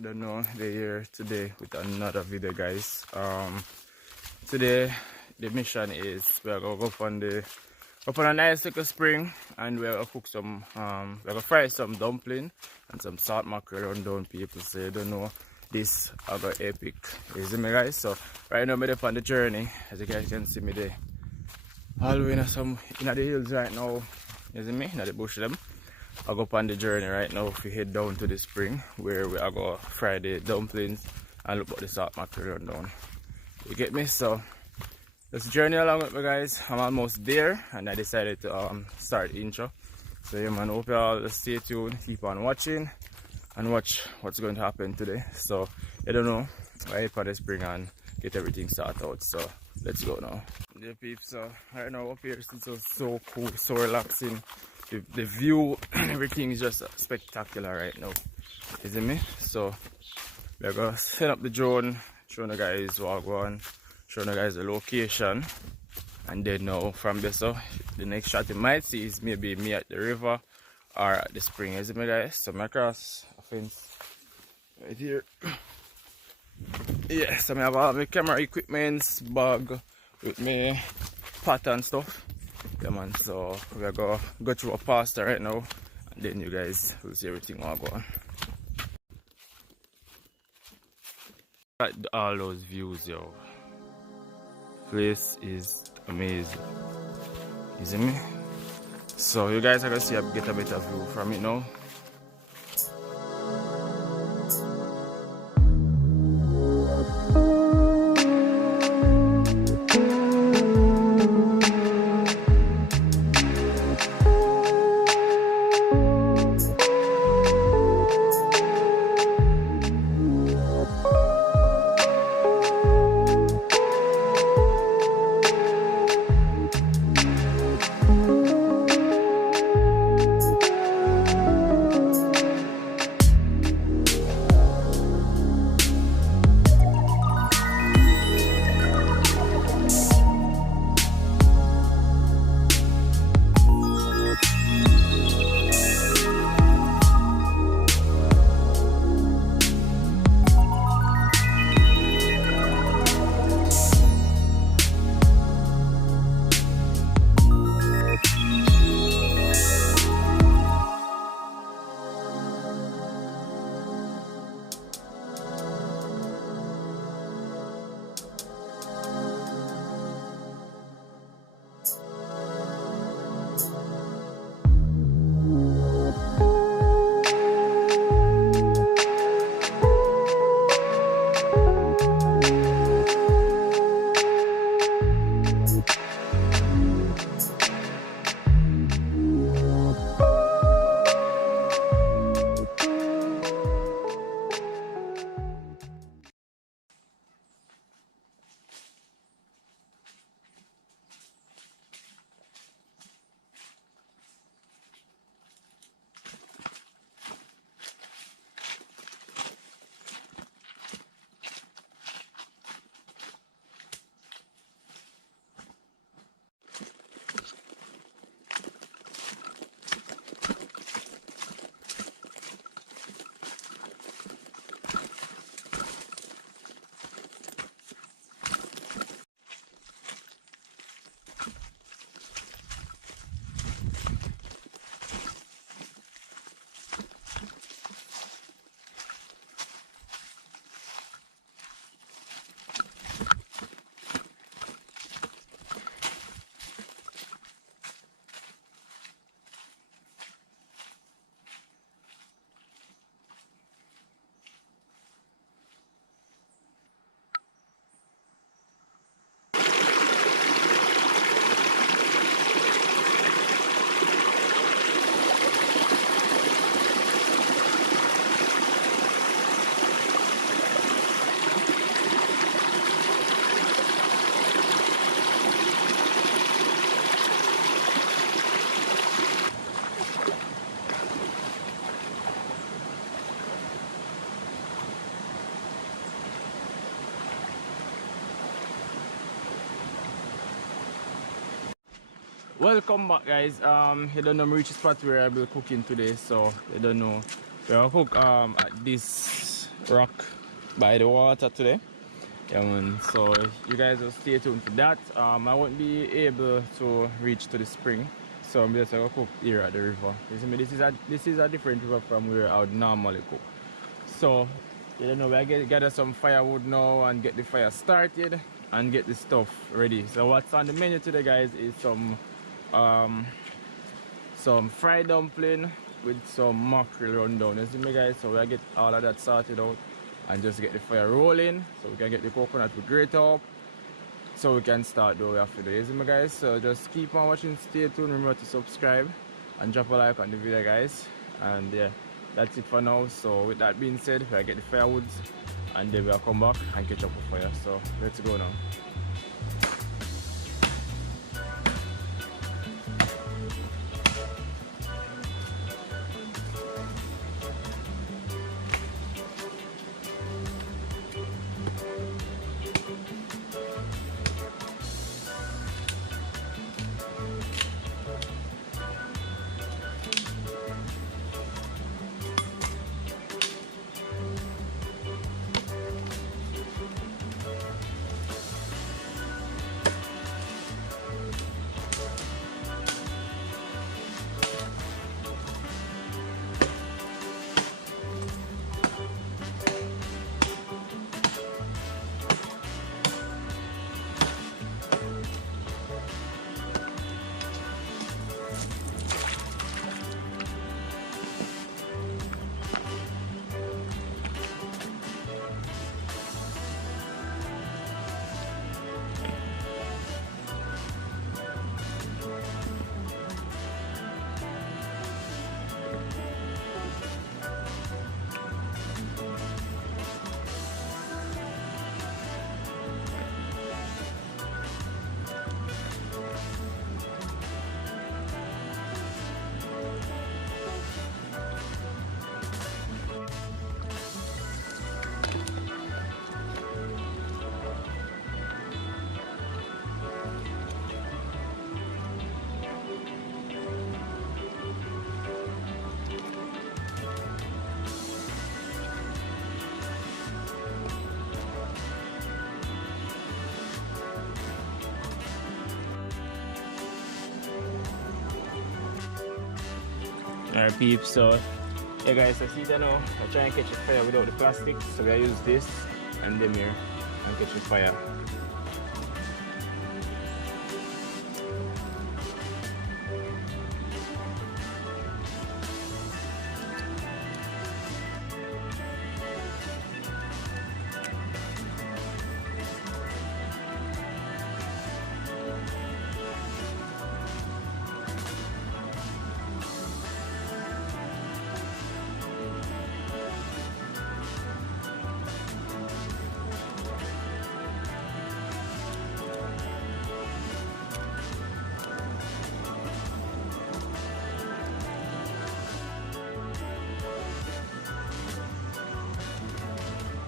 don't know, they're here today with another video, guys. Today the mission is we're gonna go up on a nice little spring, and we're gonna cook some we're gonna fry some dumpling and some salt mackerel down, people. So you don't know, this are gonna epic. You see me, guys? So right now I'm on the journey. As you guys can see me there, all the way in the hills right now. You see me in the bush them. I go up on the journey right now. If we head down to the spring where we are going to fry the dumplings and look at the salt mackerel down. You get me? So let's journey along with me, guys. I'm almost there, and I decided to start the intro. So yeah, man, hope you all stay tuned, keep on watching, and watch what's going to happen today. So I don't know, I head for the spring and get everything started out. So let's go now. Yeah, peeps. So right now up here it's so cool, so relaxing. The view and everything is just spectacular right now. You see me? So we're gonna set up the drone, showing the guys what we're going, showing the guys the location, and then now from there, so the next shot you might see is maybe me at the river or at the spring. You see me, guys? So I'm across a fence right here. Yeah, so I have all my camera equipment, bag with me pot and stuff. Yeah, man, so we're gonna go through a pasta right now, and then you guys will see everything all go on. At all those views, yo. Place is amazing. You see me? So you guys are gonna see I get a better view from it now. Welcome back, guys. You don't know, reach spot where I'll be cooking today, so you don't know. We're gonna cook at this rock by the water today. Yeah, man. So you guys will stay tuned for that. I won't be able to reach to the spring, so I'm just gonna cook here at the river. You see me? This is a different river from where I would normally cook. So you don't know, we gather some firewood now and get the fire started and get the stuff ready. So what's on the menu today, guys, is some fried dumpling with some mackerel rundown. You see me, guys? So we get all of that sorted out and just get the fire rolling so we can get the coconut to grate up so we can start doing what we have to do. You see me, guys? So just keep on watching, stay tuned, remember to subscribe and drop a like on the video, guys. And yeah, that's it for now. So with that being said, we'll get the firewoods and then we'll come back and catch up with fire. So let's go now. Alright peeps, so yeah guys, I see that now. I try and catch a fire without the plastic, so I use this and them here and catch the fire.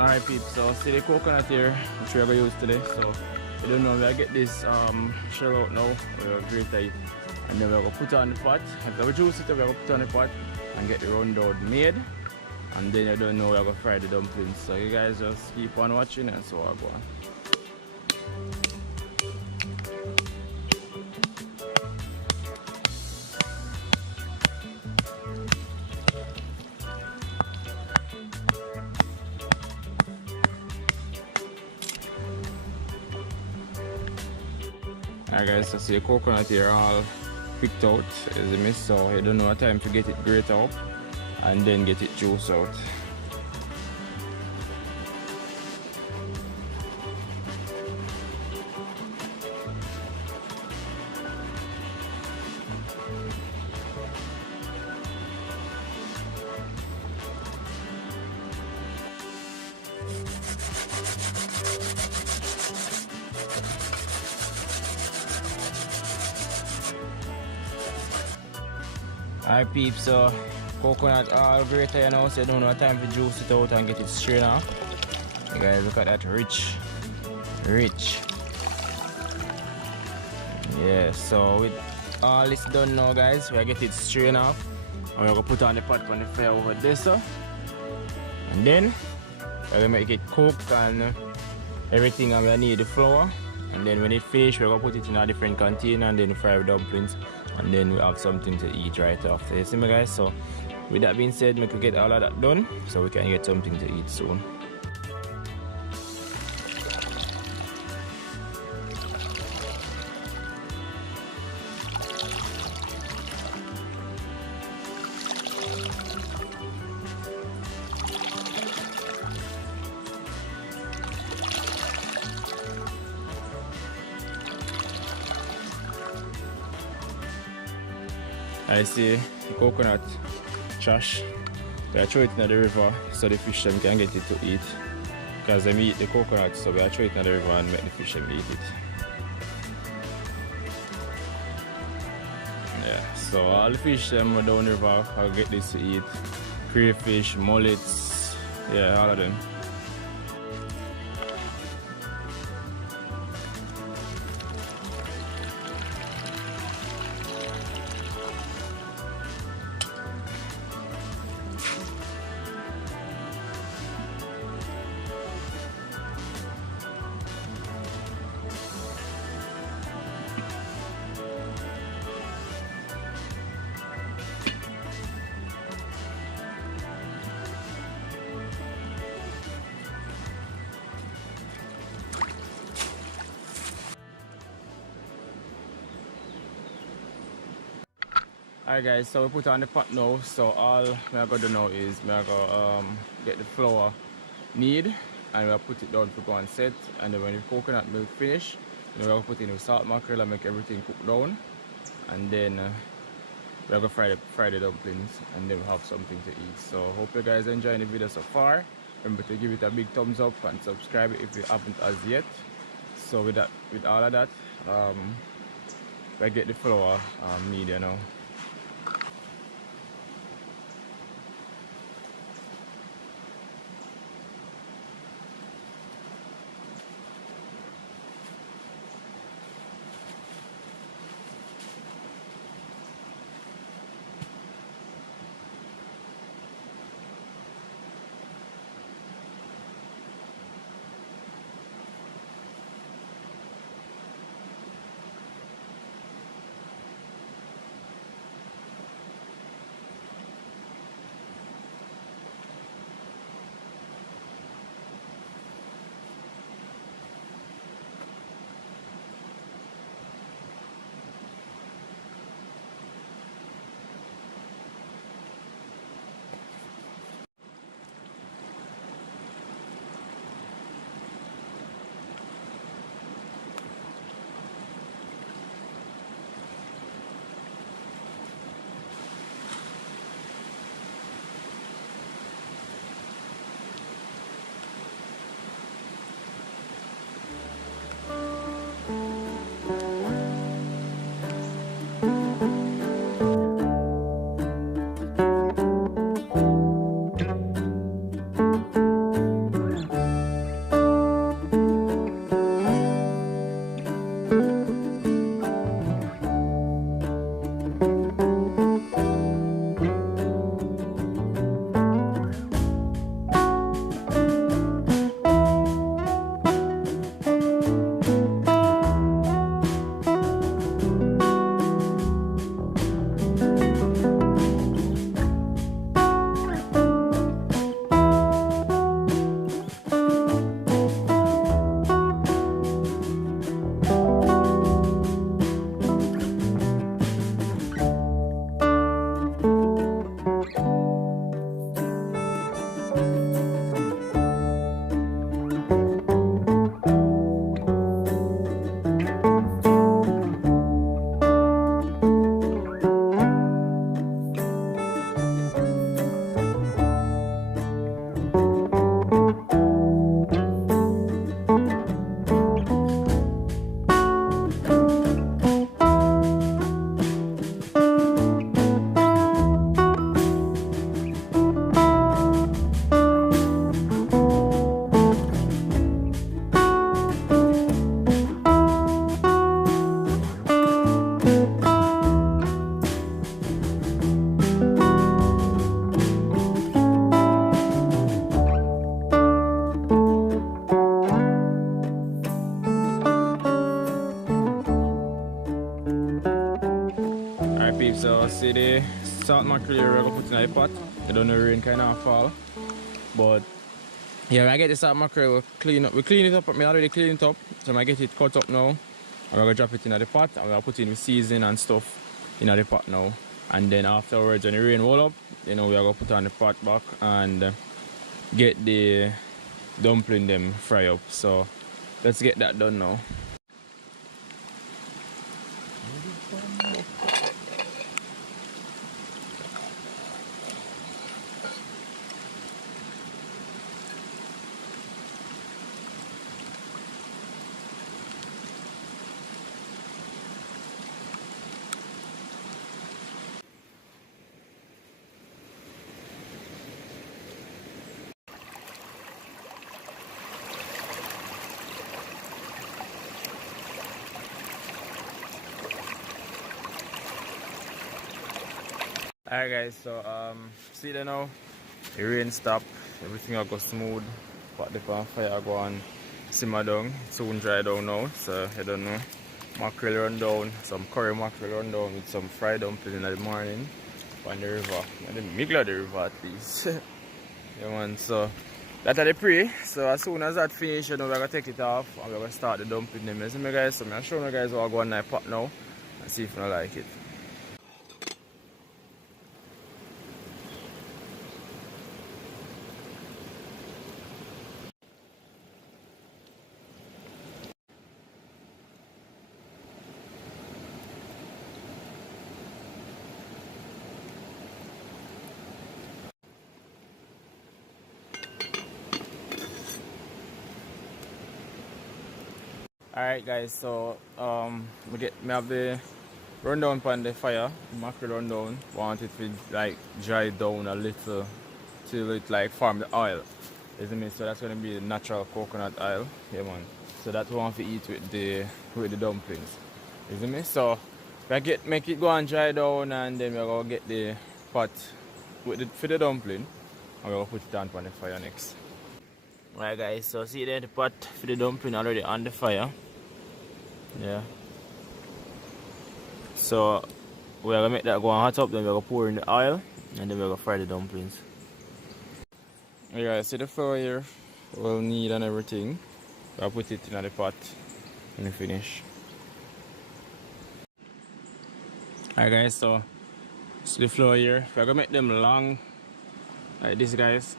Alright peeps, so see the coconut here which we are going to use today. So I don't know, we'll get this shell out now, we'll grate it and then we're going to put it on the pot. After we juice it, we're going to put it on the pot and get the rundown made, and then I don't know, we're going to fry the dumplings. So you guys just keep on watching and so I'll go on. Alright guys, so see the coconut here all picked out, is a miss, so you don't know what time to get it grate up and then get it juice out. Alright peeps, so coconut all great, you know, so you don't know what time to juice it out and get it straight now. You guys look at that, rich. Yeah, so with all this done now guys, we'll get it straight off and we're gonna put on the pot on the fire over there, so. And then We're gonna make it cook and everything, and we need the flour. And then when it finishes, we're gonna put it in a different container and then fry the dumplings. And then we have something to eat right after. You see me, guys? So with that being said, we could get all of that done so we can get something to eat soon. I see the coconut trash. We throw it in the river so the fish them can get it to eat. Because they eat the coconut, so we throw it in the river and make the fish them eat it. Yeah, so all the fish them down the river will get this to eat. Crayfish, mullets, yeah, all of them. Alright guys, so we put on the pot now. So all I'm gonna do now is I'm gonna get the flour knead and we'll put it down to go and set. And then when the coconut milk finish, we're gonna put in the salt mackerel and make everything cook down. And then we're gonna fry the dumplings and then we'll have something to eat. So hope you guys enjoying the video so far. Remember to give it a big thumbs up and subscribe if you haven't as yet. So with all of that, we get the flour knead now. salt mackerel here we're gonna put in the pot. I don't know, rain kind of fall. But yeah, when I get the salt mackerel, we clean it up. I already clean it up. So I get it cut up now. I'm gonna drop it in the pot. I'm gonna put in the seasoning and stuff in the pot now. And then afterwards, when the rain roll up, you know, we are gonna put on the pot back and get the dumpling them fry up. So let's get that done now. Alright guys, so see there now, the rain stop, everything will go smooth, pot the pan fire go on simmer down, it soon dry down now, so I don't know. Mackerel run down, some curry mackerel run down with some fried dumpling in the morning on the river, in the middle of the river at least. Yeah man, so that's the pre, so as soon as that finish, you know, we're going to take it off and we're going to start the dumpling them. You see me guys, so I'm showing you guys what I go on the pot now and see if you like it. Alright guys, so me have the rundown on the fire, mackerel rundown. Want it to like dry down a little till it like form the oil. Isn't it? So that's gonna be the natural coconut oil. Yeah man. So that we want to eat with the dumplings. Isn't it? So make it go and dry down and then we're gonna get the pot for the dumpling and we're gonna put it on the fire next. Alright guys, so see there the pot for the dumpling already on the fire. Yeah. So we're gonna make that go on hot up, then we're gonna pour in the oil and then we're gonna fry the dumplings. Alright guys, see the flour here, we'll need and everything. I'll put it in the pot when we finish. Alright guys, so see the flour here. We're gonna make them long like this guys.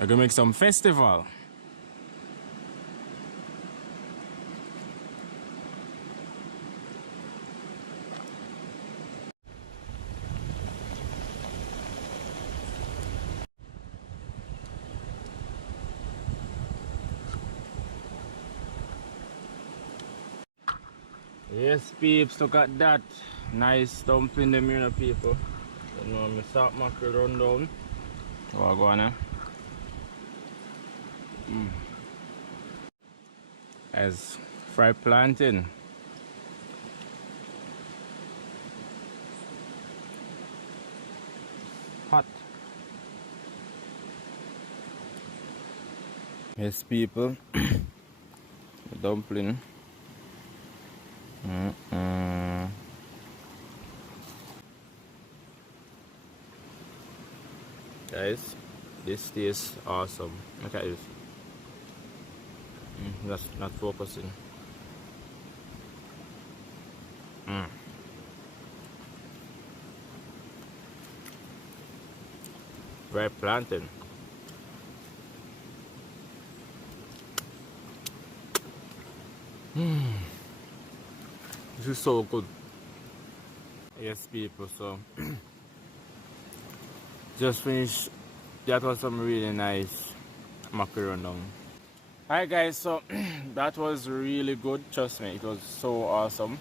We're gonna make some festival. Yes peeps, look at that. Nice dumpling them here people. You know, my salt mackerel run down. Oh, go on now. As fried plantain. Hot. Yes people, the dumpling. Guys, this tastes awesome. Look at this. That's not focusing. Ripe plantain. This is so good. Yes people, so just finished. That was some really nice mackerel now. Alright guys, so that was really good, trust me, it was so awesome.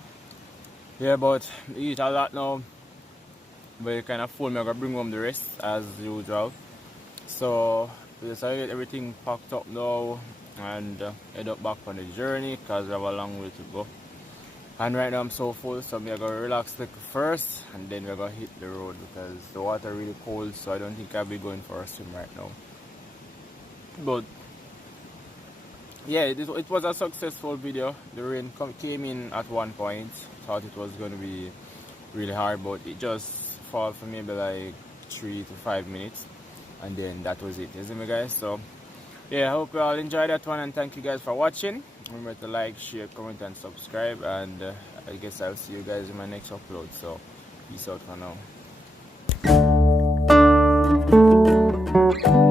Yeah, but we eat a lot now, but it kind of full. I'm gonna bring home the rest as usual. So we decided to get everything packed up now and head up back on the journey because we have a long way to go. And right now I'm so full, so I'm gonna relax like first, and then we're gonna hit the road because the water really cold, so I don't think I'll be going for a swim right now. But yeah, it was a successful video. The rain came in at one point. Thought it was gonna be really hard, but it just fall for maybe like 3 to 5 minutes, and then that was it. You see me, guys? So yeah, I hope you all enjoyed that one, and thank you guys for watching. Remember to like, share, comment, and subscribe, and I guess I'll see you guys in my next upload. So peace out for now.